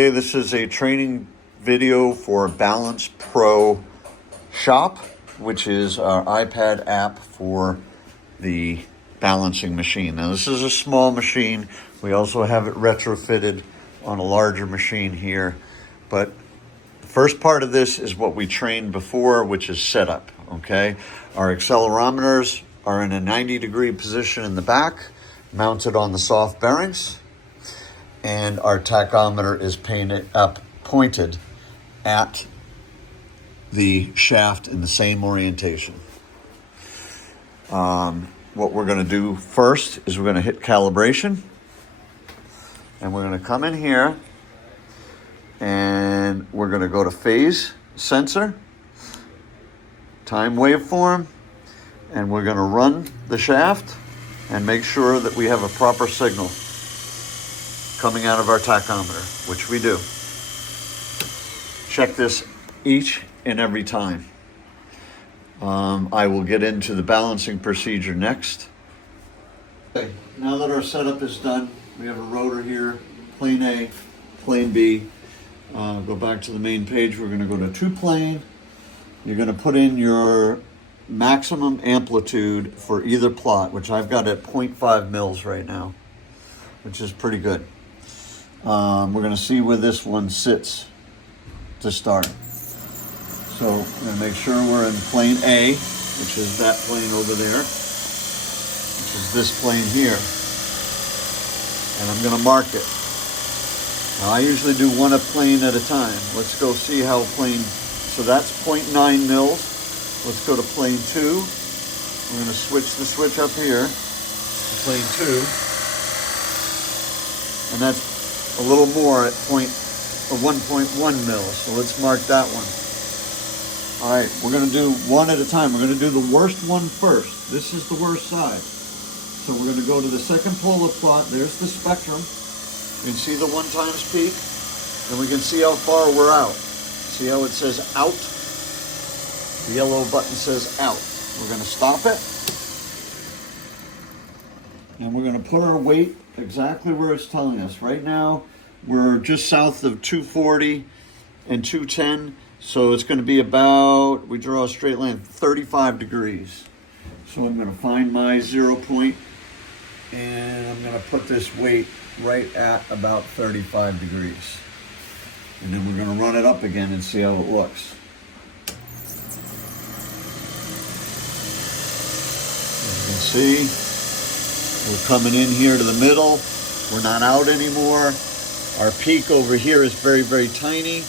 Okay, this is a training video for Balance Pro Shop, which is our iPad app for the balancing machine. Now, this is a small machine. We also have it retrofitted on a larger machine here. But the first part of this is what we trained before, which is setup, okay? Our accelerometers are in a 90-degree position in the back, mounted on the soft bearings. And our tachometer is pointed at the shaft in the same orientation. What we're going to do first is we're going to hit calibration. And we're going to come in here and we're going to go to phase sensor, time waveform, and we're going to run the shaft and make sure that we have a proper signal coming out of our tachometer, which we do. Check this each and every time. I will get into the balancing procedure next. Okay, now that our setup is done, we have a rotor here, plane A, plane B. Go back to the main page. We're going to go to 2-plane. You're going to put in your maximum amplitude for either plot, which I've got at 0.5 mils right now, which is pretty good. We're going to see where this one sits to start. So we're going to make sure we're in plane A, which is that plane over there, which is this plane here. And I'm going to mark it. Now I usually do one a plane at a time. Let's go see how plane, so that's 0.9 mils. Let's go to plane 2. We're going to switch the switch up here to plane 2. And that's a little more at 1.1 mils. So let's mark that one. All right, we're going to do one at a time. We're going to do the worst one first. This is the worst side. So we're going to go to the second polar plot. There's the spectrum. You can see the 1 times peak, and we can see how far we're out. See how it says out? The yellow button says out. We're going to stop it. And we're going to put our weight exactly where it's telling us. Right now, we're just south of 240 and 210. So it's going to be about, we draw a straight line, 35 degrees. So I'm going to find my 0 point, and I'm going to put this weight right at about 35 degrees. And then we're going to run it up again and see how it looks. As you can see, we're coming in here to the middle. We're not out anymore. Our peak over here is very, very tiny.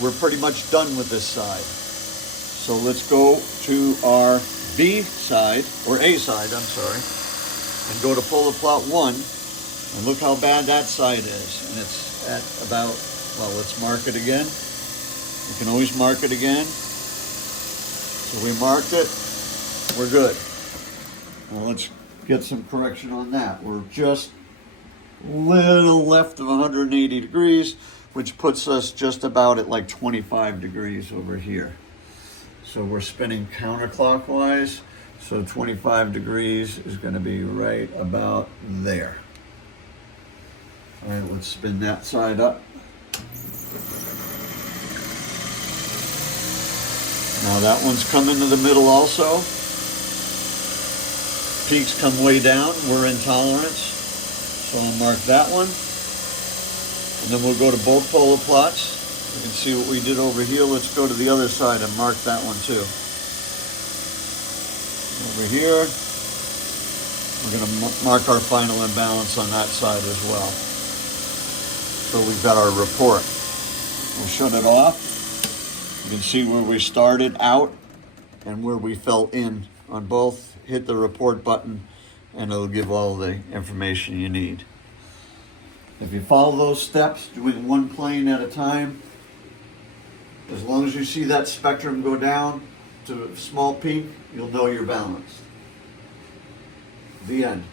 We're pretty much done with this side. So let's go to our B side, or A side, I'm sorry, and go to polar plot 1. And look how bad that side is. And it's at about, well, let's mark it again. You can always mark it again. So we marked it. We're good. Now let's get some correction on that. We're just a little left of 180 degrees, which puts us just about at like 25 degrees over here. So we're spinning counterclockwise. So 25 degrees is going to be right about there. All right, let's spin that side up. Now that one's coming to the middle also. Peaks come way down. We're in tolerance. So I'll mark that one. And then we'll go to both polar plots. You can see what we did over here. Let's go to the other side and mark that one too. Over here, we're going to mark our final imbalance on that side as well. So we've got our report. We'll shut it off. You can see where we started out and where we fell in on both. Hit the report button and it'll give all the information you need. If you follow those steps, doing 1 plane at a time, as long as you see that spectrum go down to a small peak, you'll know you're balanced. The end.